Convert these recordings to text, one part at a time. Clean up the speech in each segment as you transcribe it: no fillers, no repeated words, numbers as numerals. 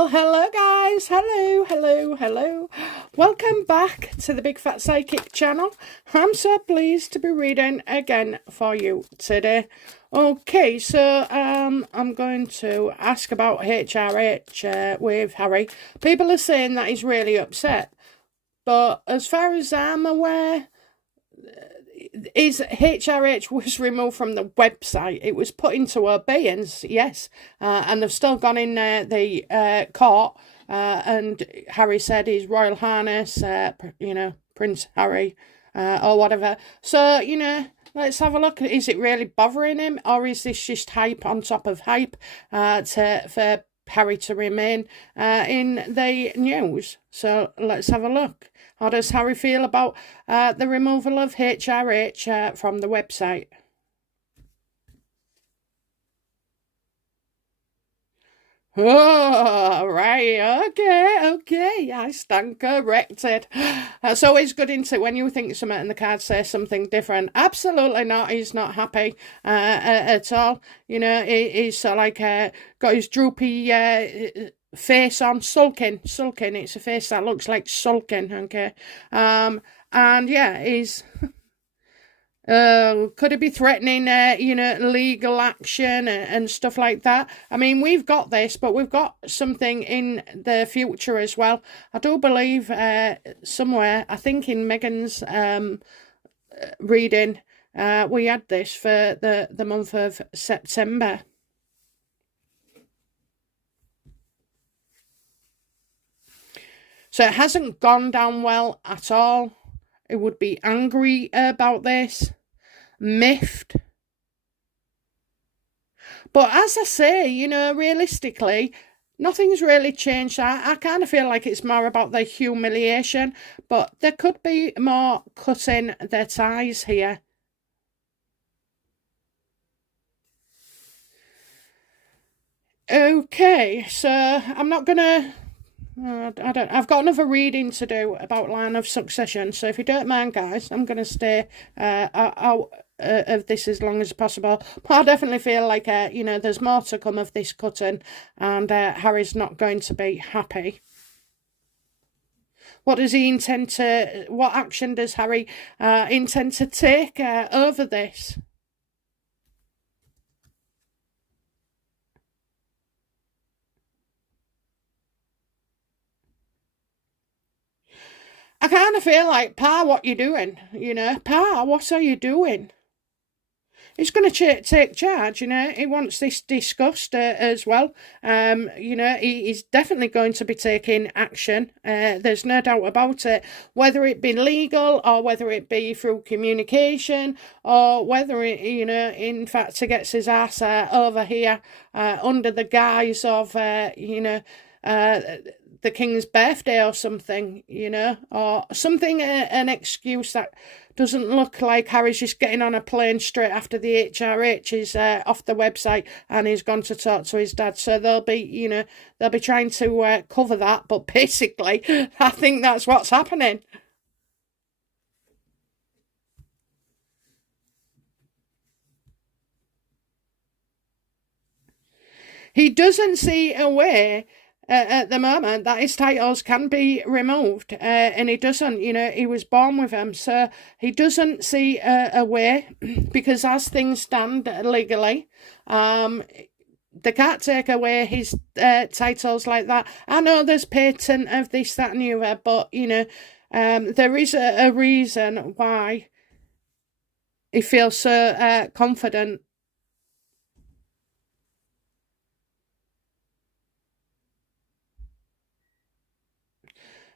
Well, hello guys. Hello. Welcome back to the Big Fat Psychic channel. I'm so pleased to be reading again for you today. Okay, so I'm going to ask about HRH with Harry. People are saying that he's really upset, but as far as I'm aware, his HRH was removed from the website. It was put into abeyance, yes, and they've still gone in the court, and Harry said his Royal Highness, Prince Harry, or whatever. So, let's have a look. Is it really bothering him, or is this just hype on top of hype for Harry to remain in the news? So let's have a look. How does Harry feel about the removal of HRH from the website? Oh, right, okay, I stand corrected. That's always good, isn't it, when you think something and the cards say something different? Absolutely not, he's not happy at all. He's sort of like got his droopy face on, sulking. It's a face that looks like sulking, okay? And yeah, he's... could it be threatening, legal action and stuff like that? I mean, we've got this, but we've got something in the future as well. I do believe somewhere, I think in Meghan's reading, we had this for the month of September. So it hasn't gone down well at all. It would be angry about this. Miffed. But as I say, realistically, nothing's really changed. I kind of feel like it's more about the humiliation, but there could be more cutting their ties here. Okay, so I'm not gonna... I've got another reading to do about line of succession, so if you don't mind, guys, I'm going to stay out of this as long as possible. But I definitely feel like, there's more to come of this cutting, and Harry's not going to be happy. What does he intend to... What action does Harry intend to take over this? I kind of feel like, Pa, what you doing? Pa, what are you doing? He's going to take charge, he wants this discussed as well. He's definitely going to be taking action. There's no doubt about it. Whether it be legal or whether it be through communication or whether it, in fact, he gets his ass over here under the guise of, the King's birthday or something, or something, an excuse that doesn't look like Harry's just getting on a plane straight after the HRH is off the website and he's gone to talk to his dad. So they'll be trying to cover that. But basically, I think that's what's happening. He doesn't see a way at the moment that his titles can be removed, and he doesn't, he was born with them, so he doesn't see a way, because as things stand legally, they can't take away his titles like that. I know there's patent of this, that and the other, but there is a reason why he feels so confident.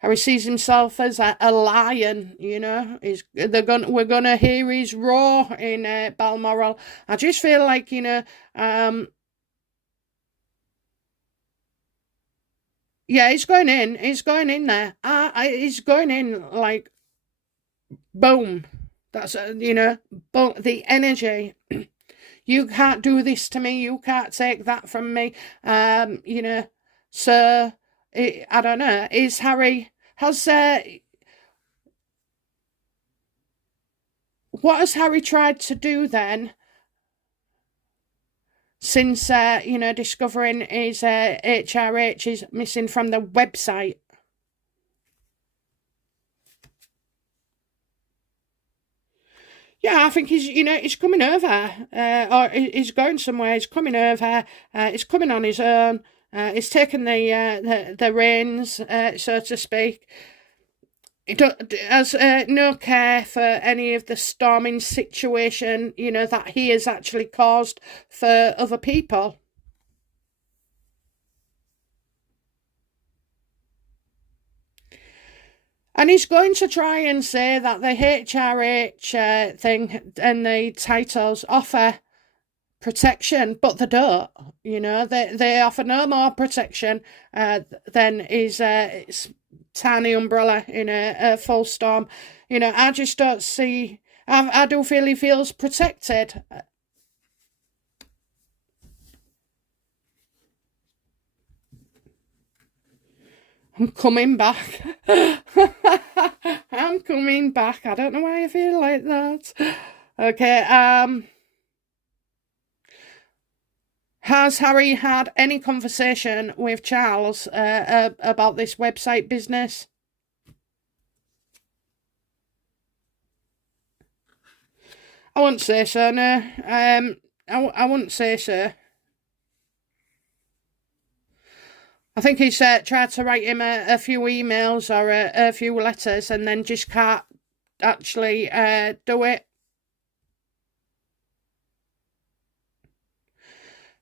Harry sees himself as a lion, we're gonna hear his roar in Balmoral. I just feel like, yeah, he's going in there. He's going in like, boom. That's, boom, the energy. You can't do this to me. You can't take that from me. So... I don't know. Is Harry what has Harry tried to do then since, discovering his HRH is missing from the website. Yeah, I think he's coming over, or he's going somewhere. He's coming over. He's coming on his own. He's taken the reins, so to speak. He has no care for any of the storming situation, that he has actually caused for other people. And he's going to try and say that the HRH thing and the titles offer protection, but they don't. They offer no more protection than his tiny umbrella in a full storm. I just don't see. I do feel he feels protected. I'm coming back. I'm coming back. I don't know why I feel like that. Okay, has Harry had any conversation with Charles about this website business? I wouldn't say so, no. I wouldn't say so. I think he's tried to write him a few emails or a few letters and then just can't actually do it.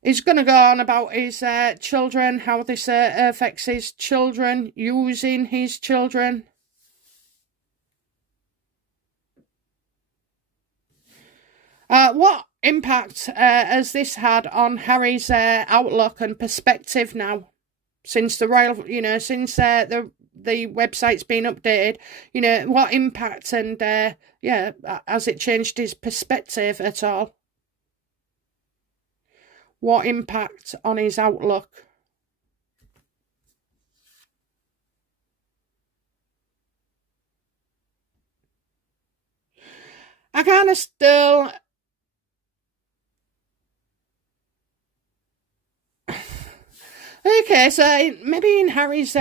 He's going to go on about his children, how this affects his children, using his children. What impact has this had on Harry's outlook and perspective now? Since the royal, since the website's been updated, what impact and has it changed his perspective at all? What impact on his outlook? I kind of still. Okay, so maybe in Harry's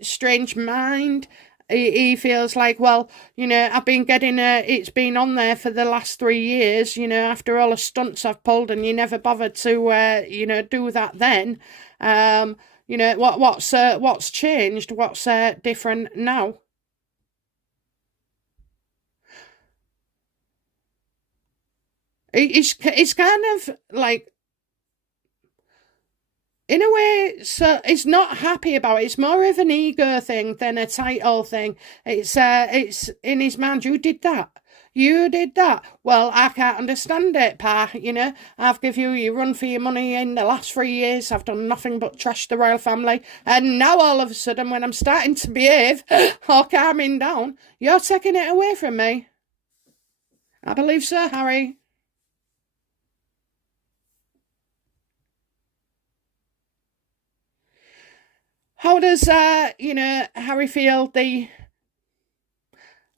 strange mind, he feels like, well, I've been getting it's been on there for the last 3 years, after all the stunts I've pulled, and you never bothered to, do that then. What's changed? What's different now? It's kind of like, in a way, so he's not happy about it. It's more of an ego thing than a title thing. It's in his mind. You did that. You did that. Well, I can't understand it, Pa. I've give you your run for your money in the last 3 years. I've done nothing but trash the royal family. And now all of a sudden, when I'm starting to behave or calming down, you're taking it away from me. I believe so, Harry. How does, Harry feel the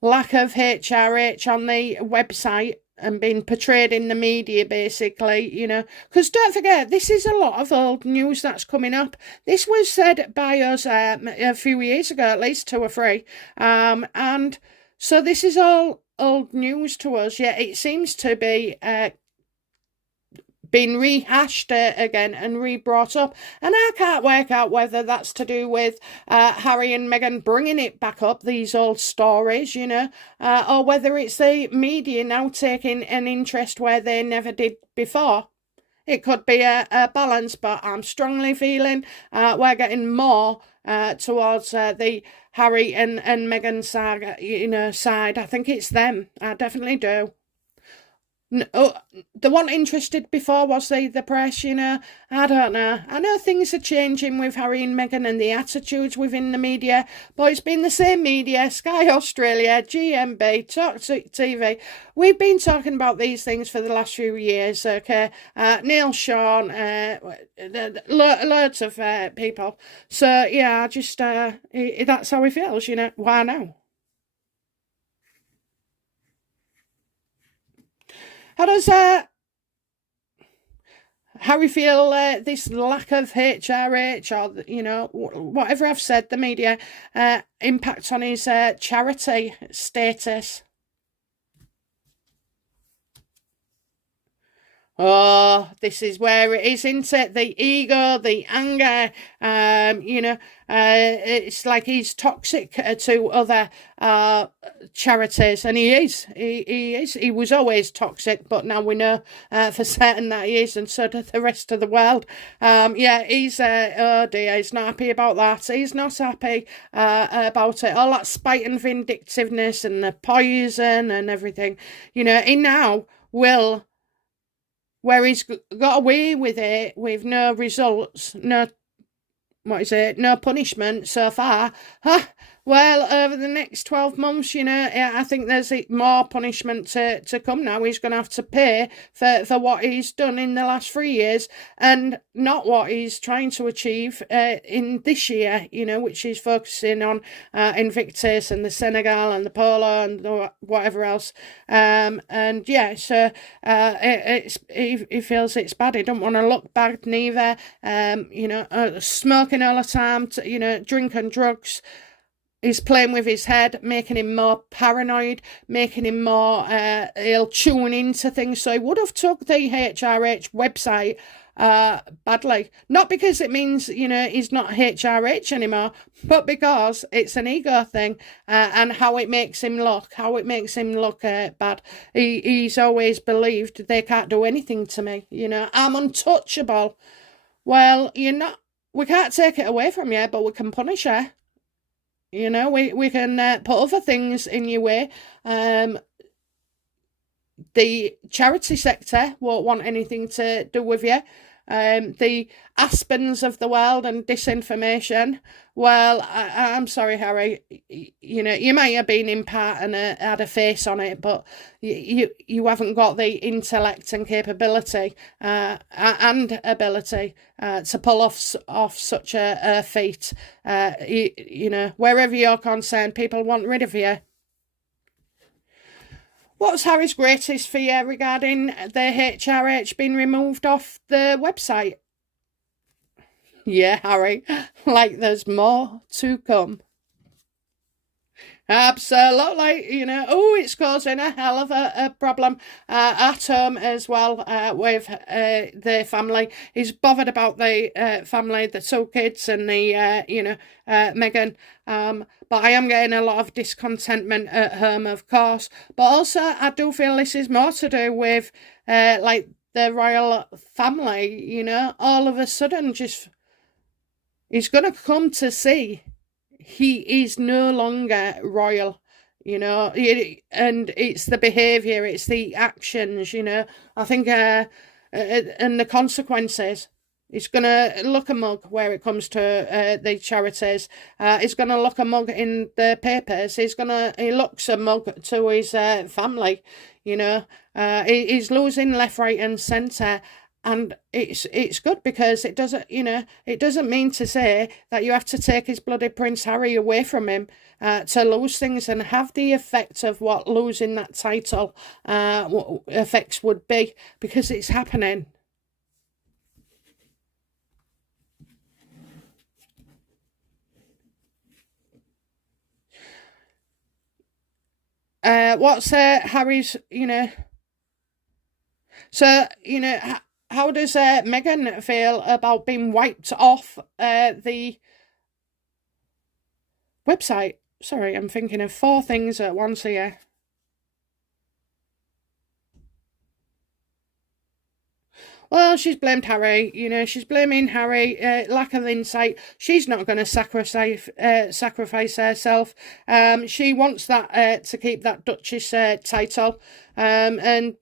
lack of HRH on the website and being portrayed in the media, basically, because don't forget, this is a lot of old news that's coming up. This was said by us a few years ago, at least 2 or 3, and so this is all old news to us, yet it seems to be been rehashed again and re-brought up, and I can't work out whether that's to do with Harry and Meghan bringing it back up, these old stories, or whether it's the media now taking an interest where they never did before. It could be a balance, but I'm strongly feeling we're getting more towards the Harry and Meghan side. I think it's them. I definitely do. No, the one interested before was the press, I don't know. I know things are changing with Harry and Meghan and the attitudes within the media, but it's been the same media, Sky Australia, GMB, Talk TV. We've been talking about these things for the last few years, okay? Neil Sean, loads of people. So, yeah, I just, that's how he feels, Why now? How does Harry feel this lack of HRH, or whatever I've said, the media impacts on his charity status? Oh, this is where it is, isn't it? The ego, the anger, it's like he's toxic to other charities, and he is. He is. He was always toxic, but now we know for certain that he is, and so does the rest of the world. He's, oh dear, he's not happy about that. He's not happy about it. All that spite and vindictiveness and the poison and everything. He now will, where he's got away with it with no results, no punishment so far. Well, over the next 12 months, I think there's more punishment to come now. He's going to have to pay for what he's done in the last 3 years, and not what he's trying to achieve in this year, which he's focusing on Invictus and the Senegal and the Polo and whatever else. He feels it's bad. He don't want to look bad neither. Smoking all the time, drink and drugs. He's playing with his head, making him more paranoid, making him more, he'll tune into things. So he would have took the HRH website badly. Not because it means, he's not HRH anymore, but because it's an ego thing, and how it makes him look bad. He's always believed they can't do anything to me. I'm untouchable. Well, we can't take it away from you, but we can punish you. We can put other things in your way. The charity sector won't want anything to do with you. The Aspens of the world and disinformation. Well, I'm sorry, Harry. You may have been in part and had a face on it, but you haven't got the intellect and capability and ability to pull off such a feat. Wherever you're concerned, people want rid of you. What's Harry's greatest fear regarding the HRH being removed off the website? Yeah, Harry, like there's more to come. Absolutely, it's causing a hell of a problem at home as well with the family. He's bothered about the family, the 2 kids and the, Meghan. But I am getting a lot of discontentment at home, of course. But also, I do feel this is more to do with, like, the royal family, all of a sudden just, he's going to come to see he is no longer royal, and it's the behaviour, it's the actions, I think, and the consequences. He's going to look a mug where it comes to the charities. He's going to look a mug in the papers. He looks a mug to his family, he's losing left, right and centre. And it's good because it doesn't mean to say that you have to take his bloody Prince Harry away from him to lose things and have the effect of what losing that title effects would be, because it's happening. What's Harry's, so, how does Meghan feel about being wiped off the website? Sorry, I'm thinking of 4 things at once here. Well, she's blamed Harry. She's blaming Harry, lack of insight. She's not going to sacrifice herself. She wants that to keep that Duchess title, and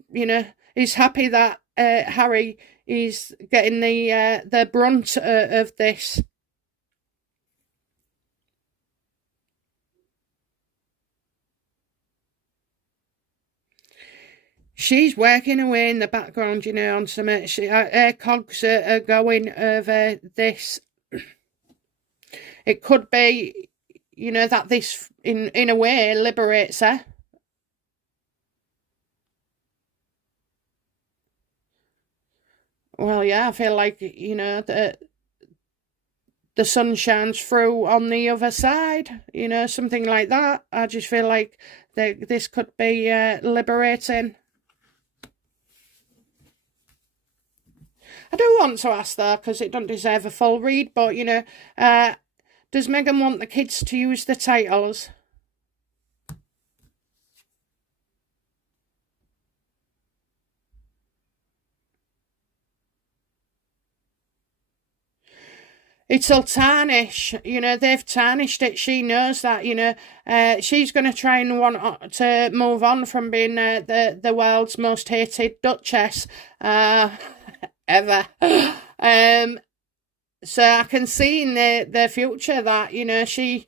he's happy that Harry is getting the brunt of this. She's working away in the background, on some. Her cogs are going over this. It could be, that this, in a way, liberates her. Well, yeah, I feel like, the sun shines through on the other side, something like that. I just feel like this could be liberating. I do want to ask though, because it don't deserve a full read, but does Meghan want the kids to use the titles? It'll tarnish, they've tarnished it. She knows that, she's going to try and want to move on from being the world's most hated Duchess ever. So I can see in the future that, she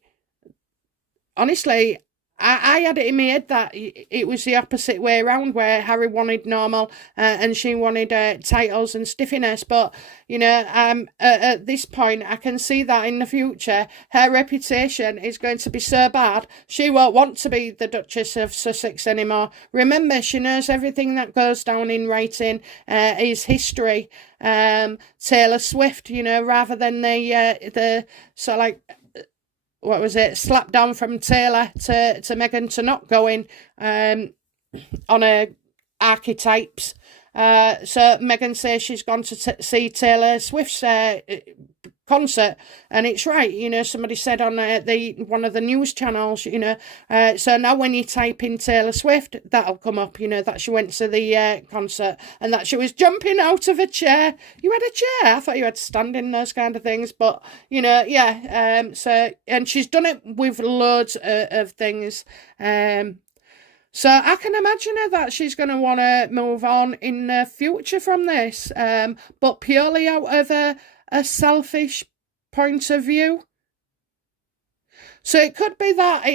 honestly, I had it in my head that it was the opposite way around, where Harry wanted normal and she wanted titles and stiffiness. But at this point, I can see that in the future, her reputation is going to be so bad, she won't want to be the Duchess of Sussex anymore. Remember, she knows everything that goes down in writing is history. Taylor Swift, rather than the so like, what was it, slap down from Taylor to Meghan to not going on a archetypes. So Meghan says she's gone to see Taylor Swift's concert, and it's right. Somebody said on the one of the news channels, so now when you type in Taylor Swift, that'll come up, that she went to the concert and that she was jumping out of a chair. You had a chair? I thought you had standing, those kind of things. But so, and she's done it with loads of things. So I can imagine her that she's going to want to move on in the future from this, but purely out of a selfish point of view. So it could be that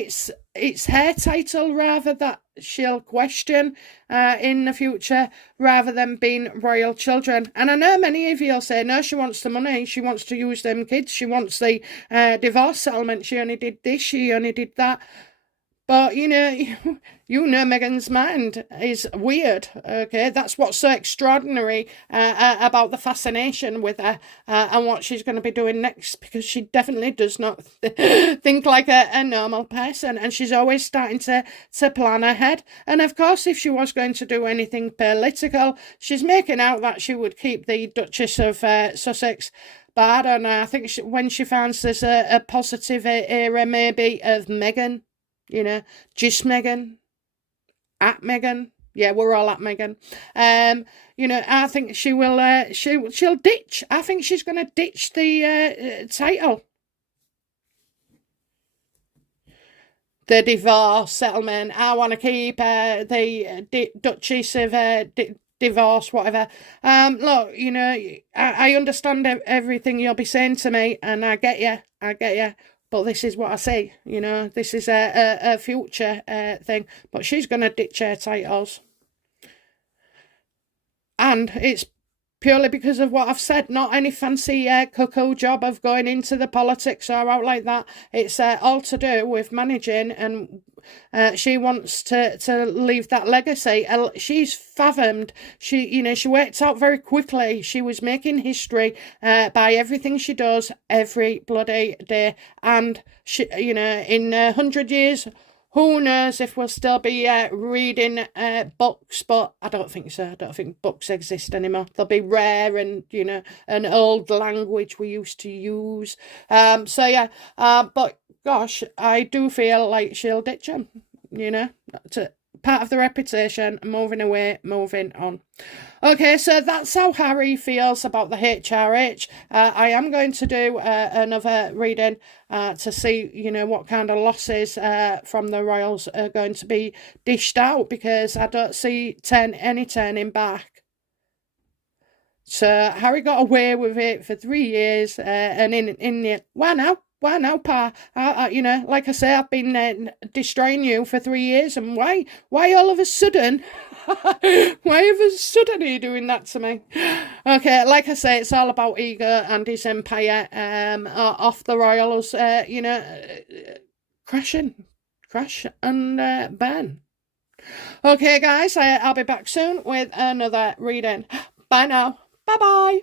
it's her title rather that she'll question in the future, rather than being royal children. And I know many of you will say, no, she wants the money, she wants to use them kids, she wants the divorce settlement, she only did this, she only did that. But, Meghan's mind is weird, okay? That's what's so extraordinary about the fascination with her and what she's going to be doing next, because she definitely does not think like a normal person, and she's always starting to plan ahead. And, of course, if she was going to do anything political, she's making out that she would keep the Duchess of Sussex. But I don't know, I think when she finds there's a positive era maybe of Meghan, just Meghan, at Meghan. Yeah, we're all at Meghan. I think she will. She'll ditch. I think she's going to ditch the title, the divorce settlement. I want to keep the Duchess of divorce, whatever. Look, I understand everything you'll be saying to me, and I get you. But this is what I say, this is a future thing. But she's going to ditch her titles. And it's purely because of what I've said, not any fancy cuckoo job of going into the politics or out like that. It's all to do with managing, and she wants to leave that legacy. She's fathomed. She worked out very quickly. She was making history by everything she does every bloody day. And she, in 100 years, who knows if we'll still be reading books, but I don't think so. I don't think books exist anymore. They'll be rare and, an old language we used to use. But gosh, I do feel like she'll ditch him, to part of the reputation, moving away, moving on. Okay, so that's how Harry feels about the HRH. I am going to do another reading to see, what kind of losses from the royals are going to be dished out, because I don't see any turning back. So Harry got away with it for 3 years, and in the why now, Pa? Like I say, I've been destroying you for 3 years, and why all of a sudden? Why of a sudden are you doing that to me? Okay, like I say, it's all about ego and his empire off the royals, crash and burn. Okay, guys, I'll be back soon with another reading. Bye now. Bye bye.